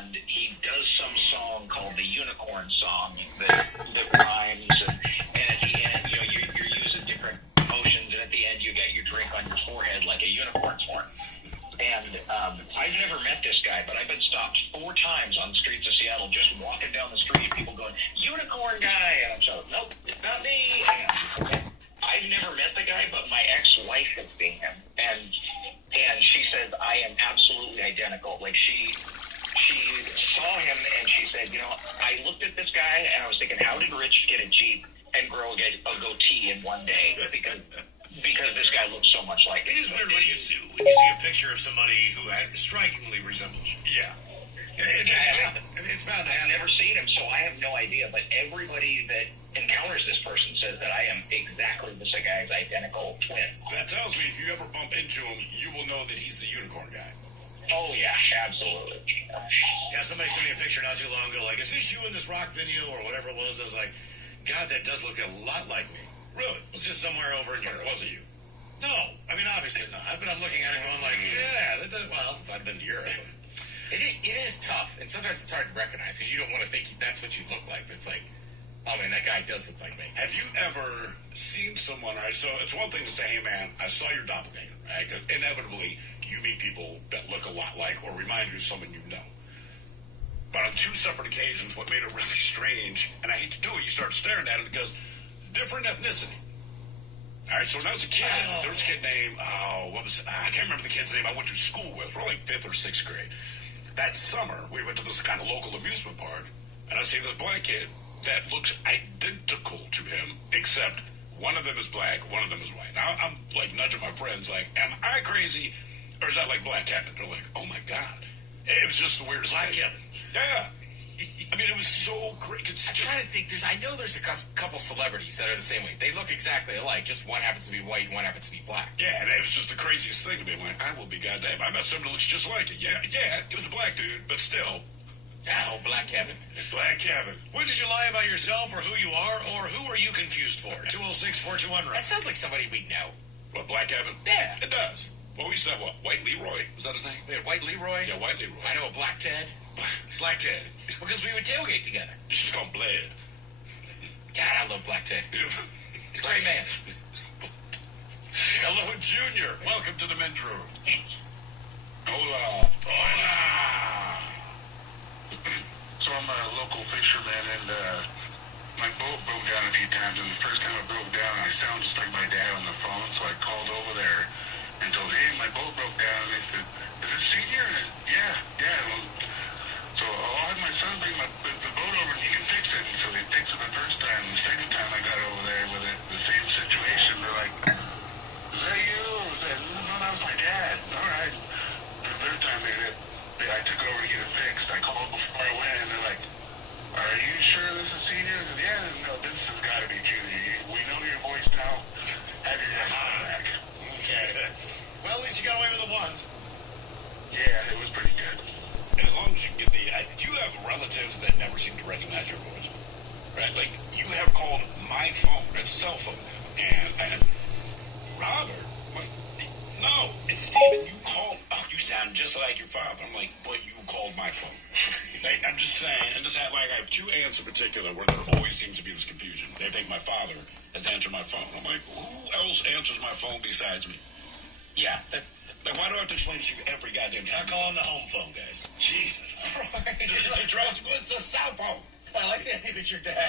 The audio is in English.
and he does some song called the Unicorn Song that rhymes, and at the end, you're using different motions, and at the end, you get your drink on your forehead like a unicorn's horn. And I've never met this guy, but I've been stopped 4 times on the streets of Seattle, just walking down the street, people going, "Unicorn guy," and I'm so, nope, it's not me. I've never met the guy, but my ex-wife has seen him, and she says I am absolutely identical. Like she saw him and she said, I looked at this guy and I was thinking, how did Rich get a Jeep and grow a goatee in one day? Because this guy looks so much like it. It is weird when you see a picture of somebody who strikingly resembles you. Yeah. It's bound to happen. I've never seen him, so I have no idea. But everybody that encounters this person says that I am exactly this guy's identical twin. That tells me if you ever bump into him, you will know that he's the unicorn guy. Oh, yeah, absolutely. Yeah, somebody sent me a picture not too long ago, like, is this you in this rock video or whatever it was? I was like, God, that does look a lot like me. Really? It's just somewhere over in Europe. Was it you? No. I mean, obviously not. But I'm looking at it going like, yeah, that does, well, if I've been to Europe. It is tough, and sometimes it's hard to recognize because you don't want to think that's what you look like, but it's like, oh man, that guy does look like me. Have you ever seen someone, right? So it's one thing to say, hey man, I saw your doppelganger, right? Inevitably, you meet people that look a lot like or remind you of someone you know. But on 2 separate occasions, what made it really strange, and I hate to do it, you start staring at it because different ethnicity. All right, so when I was a kid, there was a kid named, I can't remember the kid's name I went to school with. We're like 5th or 6th grade. That summer, we went to this kind of local amusement park, and I see this black kid that looks identical to him, except one of them is black, one of them is white. Now, I'm like nudging my friends, like, am I crazy, or is that like Black Kevin? They're like, oh my God. It was just the weirdest Black thing. Kevin. Yeah. I mean, it was so great. I'm trying to think. I know there's a couple celebrities that are the same way. They look exactly alike. Just one happens to be white and one happens to be black. Yeah, and it was just the craziest thing to me. Like, I will be goddamn. I met someone that looks just like it. Yeah, it was a black dude, but still. Oh, Black Kevin. Black Kevin. When did you lie about yourself or who you are, or who are you confused for? 206-421. That sounds like somebody we know. What, Black Kevin? Yeah. It does. Well, we used to have what? White Leroy? Was that his name? We had White Leroy. Yeah, White Leroy. I know a Black Ted. Black Ted. Because we would tailgate together. You should call him Bled. God, I love Black Ted. He's a great man. Hello, Junior. Welcome to the men's room. Hola. Hola. So I'm a local fisherman, and my boat broke down a few times, and the first time it broke down, I sounded just like my dad on the phone, so I called over there and told, hey, my boat broke down, and they said, is it senior? And yeah. Well, so I'll have my son bring the boat over and he can fix it. And so they fixed it the first time. The second time I got over there with it, the same situation. They're like, is that you? No, that was my dad. All right. The third time I took it over to get it fixed. I called before I went and they're like, are you sure this is senior? I said, yeah, no, this has got to be junior. We know your voice now. Have your head back. Okay. Well, at least you got away with the ones. Yeah, it was pretty good. As long as you get do you have relatives that never seem to recognize your voice? Right? Like, you have called my phone. It's a cell phone. And Robert, like, no, it's Steven. You called, you sound just like your father. I'm like, but you called my phone. Like, I'm just saying, and just like I have 2 aunts in particular where there always seems to be this confusion. They think my father has answered my phone. I'm like, who else answers my phone besides me? Yeah. Like, why do I have to explain to you every goddamn time? I call him the home phone, guys. Jesus. It's a cell phone. I like the idea that your dad